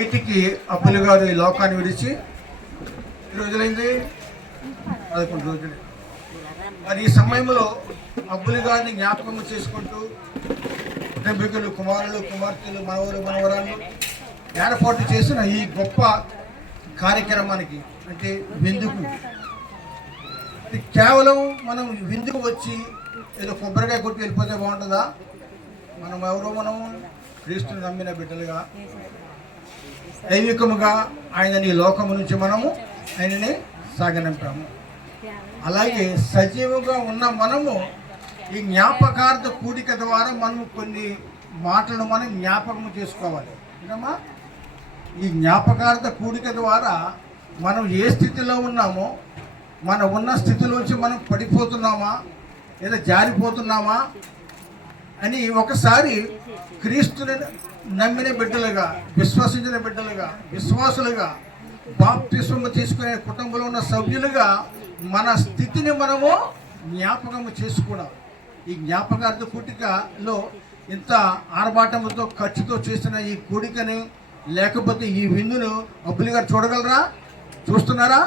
8కి అప్పులు గారు ఈ లోకాన్ని విడిచి రోజులైంది 11 రోజులు. మరి ఈ సమయంలో అప్పులు గారిని జ్ఞాపకం చేసుకుంటూ కుటుంబీకులు, కుమారులు, కుమార్తెలు, మనవరు, మనవరాళ్ళు ఏర్పాటు చేసిన ఈ గొప్ప కార్యక్రమానికి అంటే విందుకు, కేవలం మనం విందుకు వచ్చి ఏదో కొబ్బరికాయ కొట్టి వెళ్ళిపోతే బాగుంటుందా? మనం క్రీస్తుని నమ్మిన బిడ్డలుగా దైవికముగా ఆయనని లోకము నుంచి మనము ఆయనని సాగనంపాము. అలాగే సజీవంగా ఉన్న మనము ఈ జ్ఞాపకార్థ కూడిక ద్వారా మనము కొన్ని మాటలను మనం జ్ఞాపకం చేసుకోవాలి. వినమ్మా, ఈ జ్ఞాపకార్థ కూడిక ద్వారా మనం ఏ స్థితిలో ఉన్నామో, మనం ఉన్న స్థితిలోంచి మనం పడిపోతున్నామా లేదా జారిపోతున్నామా అని ఒకసారి క్రీస్తుని నమ్మిన బిడ్డలుగా, విశ్వసించిన బిడ్డలుగా, విశ్వాసులుగా, బాప్తిస్మము తీసుకునే కుటుంబంలో ఉన్న సభ్యులుగా మన స్థితిని మనము జ్ఞాపకము చేసుకోవడం. ఈ జ్ఞాపకార్థ కూడికలో ఇంత ఆర్భాటంతో ఖర్చుతో చేసిన ఈ కూడికని, లేకపోతే ఈ విందును అప్పులు గారు చూడగలరా? చూస్తున్నారా?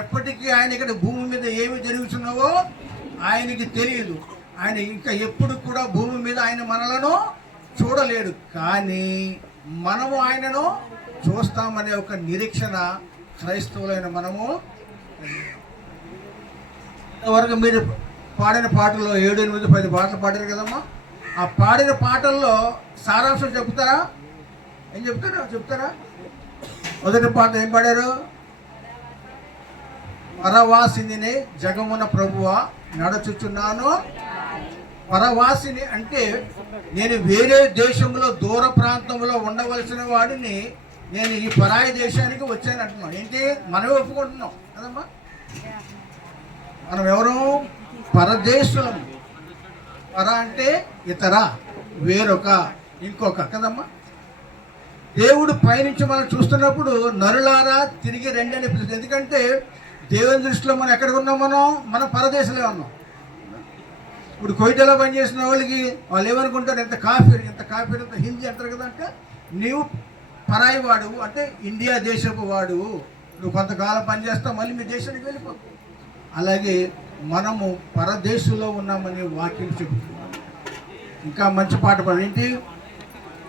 ఎప్పటికీ ఆయన ఇక్కడ భూమి మీద ఏమి జరుగుతున్నావో ఆయనకి తెలియదు. ఆయన ఇంకా ఎప్పుడు కూడా భూమి మీద ఆయన మనలను చూడలేడు. కానీ మనము ఆయనను చూస్తామనే ఒక నిరీక్షణ క్రైస్తవులైన మనము. ఇంతవరకు మీరు పాడిన పాటల్లో 7, 8, 10 పాటలు పాడారు కదమ్మా. ఆ పాడిన పాటల్లో సారాంశం చెప్తారా? ఏం చెప్తారా? మొదటి పాట ఏం పాడారు? పరవాసిని జగమున ప్రభువా నడుచుచున్నాను. పరవాసిని అంటే నేను వేరే దేశంలో, దూర ప్రాంతంలో ఉండవలసిన వాడిని నేను ఈ పరాయి దేశానికి వచ్చాను అంటున్నాం. ఏంటి? మనమే ఒప్పుకుంటున్నాం కదమ్మా. మనం ఎవరు? పరదేశులం. పర అంటే ఇతర, వేరొక, ఇంకొక కదమ్మా. దేవుడు పైనుంచి మనం చూస్తున్నప్పుడు నరులారా తిరిగి రండి అని పిలుస్తుంది. ఎందుకంటే దేవుని దృష్టిలో మనం ఎక్కడ ఉన్నాం? మనం పరదేశంలో ఉన్నాం. ఇప్పుడు కోయిటలో పనిచేసిన వాళ్ళకి వాళ్ళు ఏమనుకుంటారు? ఇంత కాఫీర్, ఇంత హిందీ అంటారు కదా. అంటే నీవు పరాయి వాడు, అంటే ఇండియా దేశపు వాడు, నువ్వు కొంతకాలం పనిచేస్తావు, మళ్ళీ మీ దేశానికి వెళ్ళిపోతావు. అలాగే మనము పరదేశంలో ఉన్నామని వాక్యం చెబుతున్నాం. ఇంకా మంచి పాట పాడు. ఏంటి?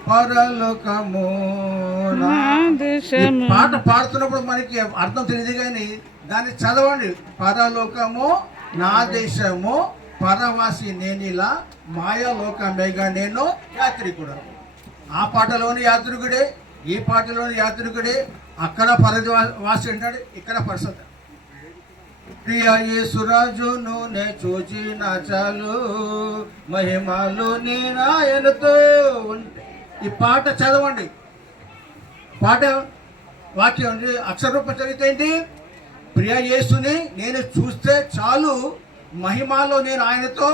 పరలోకము. పాట పాడుతున్నప్పుడు మనకి అర్థం తెలియదు కానీ దాన్ని చదవండి. పరలోకము నా దేశము, పరవాసి నేనిలా, మాయాలోకమేగా నేను యాత్రికుడు. ఆ పాటలోని యాత్రికుడే, ఈ పాటలోని యాత్రికుడే. అక్కడ పరవాసి అంటాడు, ఇక్కడ పరసత. ప్రియ యేసురాజును నే చూచిన చాలు, మహిమలు నేనాయనతో ఉంటే. ఈ పాట చదవండి. పాట వాక్యం అక్షరూప చదివితే ఏంటి? ప్రియ యేసుని నేను చూస్తే చాలు, మహిమలో నేను ఆయనతో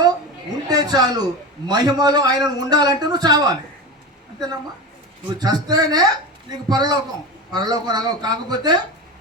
ఉంటే చాలు. మహిమలో ఆయన ఉండాలంటే నువ్వు చావాలి, అంతేనమ్మా. నువ్వు చస్తేనే నీకు పరలోకం. కాకపోతే